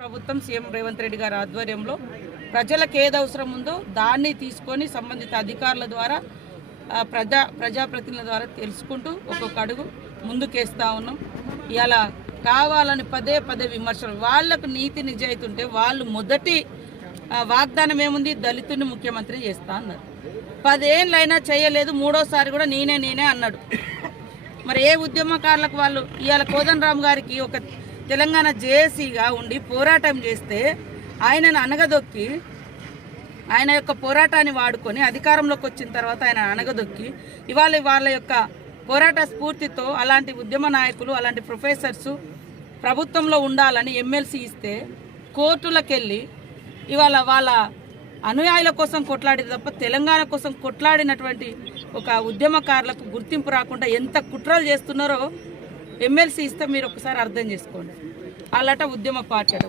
ప్రభుత్వం సీఎం రేవంత్ రెడ్డి గారి ఆధ్వర్యంలో ప్రజలకు ఏది అవసరం ఉందో దాన్ని తీసుకొని సంబంధిత అధికారుల ద్వారా ప్రజాప్రతినిధుల ద్వారా తెలుసుకుంటూ ఒక్కొక్క అడుగు ముందుకేస్తా ఉన్నాం. ఇలా కావాలని పదే పదే విమర్శలు, వాళ్లకు నీతి నిజాయితీ ఉంటే వాళ్ళు మొదటి వాగ్దానం ఏముంది, దళితుని ముఖ్యమంత్రి చేస్తా అన్నారు. 10 ఏళ్ళైనా చేయలేదు, మూడోసారి కూడా నేనే అన్నాడు. మరి ఏ ఉద్యమకారులకు వాళ్ళు ఇవాళ కోదండరామ్ గారికి ఒక తెలంగాణ జేఏసీగా ఉండి పోరాటం చేస్తే ఆయనను అనగదొక్కి, ఆయన యొక్క పోరాటాన్ని వాడుకొని అధికారంలోకి వచ్చిన తర్వాత ఆయన అనగదొక్కి ఇవాళ వాళ్ళ యొక్క పోరాట స్ఫూర్తితో అలాంటి ఉద్యమ నాయకులు, అలాంటి ప్రొఫెసర్సు ప్రభుత్వంలో ఉండాలని ఎమ్మెల్సీ ఇస్తే కోర్టులకు వెళ్ళి ఇవాళ వాళ్ళ అనుయాయుల కోసం కొట్లాడేది తప్ప తెలంగాణ కోసం కొట్లాడినటువంటి ఒక ఉద్యమకారులకు గుర్తింపు రాకుండా ఎంత కుట్రలు చేస్తున్నారో ఎమ్మెల్సీ ఇస్తే మీరు ఒకసారి అర్థం చేసుకోండి. వాళ్ళట ఉద్యమ పార్టీ అట.